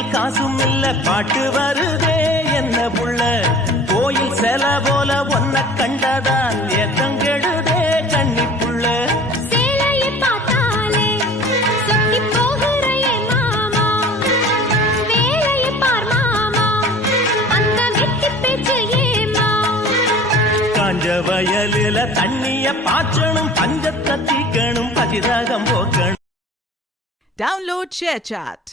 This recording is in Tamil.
கையில் காசும் இல்ல பாட்டு வருதே என்ன புள்ள கோயில் செல போல ஒன்ன கண்டதான் எத்தங்கெடுதே கண்ணி புள்ள சேலையை பார்த்தாலே சொக்கி போகிறையே மாமா வேலையை பார் மாமா அந்த வெட்டி பேச்சு ஏமா காஞ்ச வயலில தண்ணிய பாய்ச்சணும் பஞ்சத்தை தீக்கணும் பதிராகம் போக்கணும். Download ShareChat.